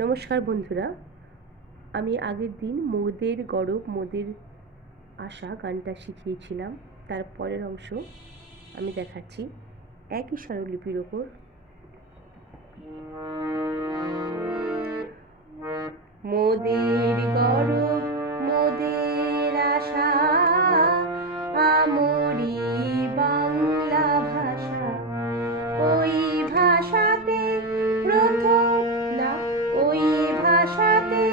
নমস্কার বন্ধুরা, আমি আগের দিন মোদের গরব মোদের আশা গানটা শিখিয়েছিলাম। তার পরের অংশ আমি দেখাচ্ছি একই স্বরলিপির ওপর। মোদের গরব মোদের আশা, আমরি বাংলা ভাষা। ওই ভাষাতে প্রথম না, ওই ভাষাতে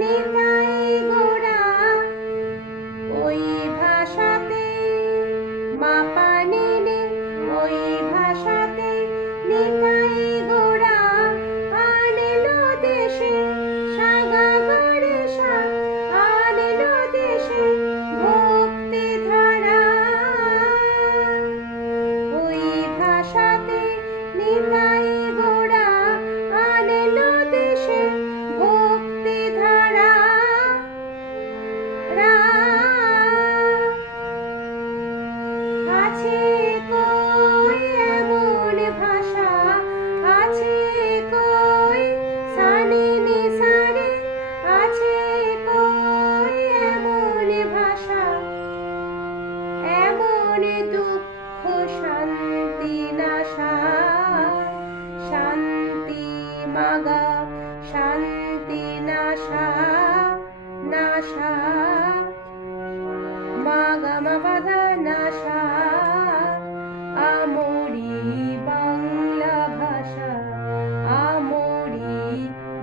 নিতাই গোরা, ওই ভাষাতে মাপানি নে, ওই ভাষাতে নিতাই গোরা আনলো দেশে সাগা গড়ে সাত, আনলো দেশে ভক্তি ধারা। ওই ভাষাতে নিতাই গোরা আনলো দেশে ভক্তি ধারা। আছে কই এমন ভাষা, আছে কই সানি নি সারে, আছে কই এমন ভাষা, এমন দুঃখ শান্তি নাশা। শান্তি মাগা শান্তি নাশা, নাশা মাগা মাবাধা নাশা। আমরি বাংলা ভাষা, আমরি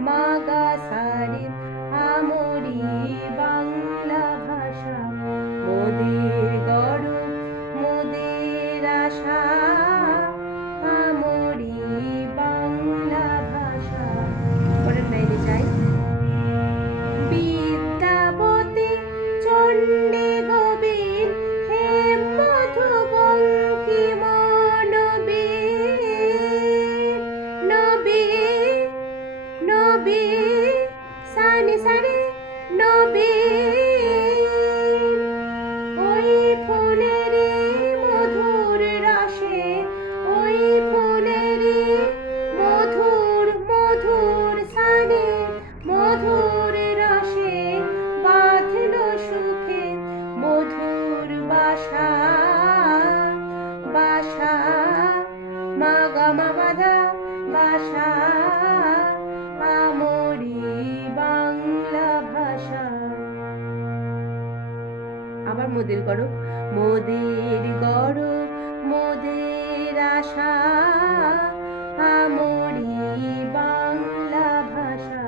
মাগা সারে, আমরি বাংলা ভাষা। মোদের গরব মোদের আশা, আমরি বাংলা ভাষা। পরের লাইনে যাই। বিদ্যাপতি চণ্ডী গোবিন্দ হেম মধু বঙ্কিম নবীন, নবীন নবীন সানি সারে নবীন। ওই ফুলেরই মধুর রসে, ওই ফুলেরই মধুর মধুর সানে মধুর রসে বাঁধলো সুখে মধুর বাসা, বাসা মাগা মাবাধা বাসা। আমরি বাংলা ভাষা। আবার মোদের গরব মোদের গরব মোদের আশা, আমরি বাংলা ভাষা।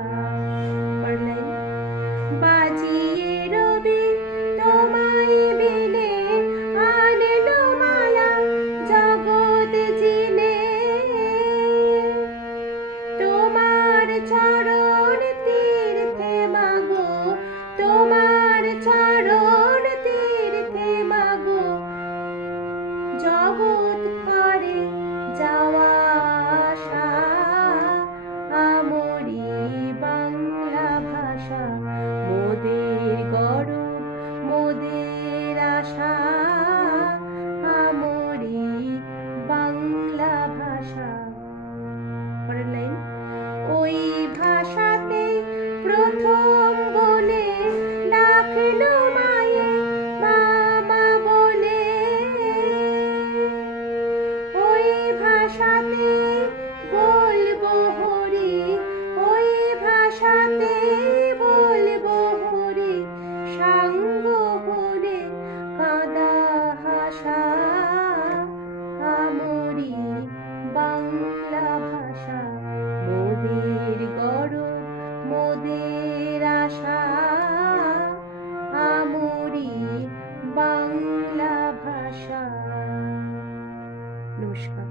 পড়লেন। বাজিয়ে রবি তোমায় বিনে আনলো মালা জগৎ জিনে, তোমার চরণ তীর্থে মাগো, তোমার চরণ তীর্থে মাগো জগৎ করে যাওয়া আশা। আমরি বাংলা ভাষা, মোদের গরব মোদের আশা, আমরি বাংলা ভাষা। পরের লাইন। ওই ভাষাতে প্রথম বলে ডাকলো মায়ে মামা বলে, ওই ভাষাতে বলবো হরি, ওই ভাষাতে বলবো হরি সাঙ্গ বলে কাদা হাসা। আমরি বাংলা ভাষা, মোদের গরব মোদের আশা, আমরি বাংলা ভাষা। নমস্কার।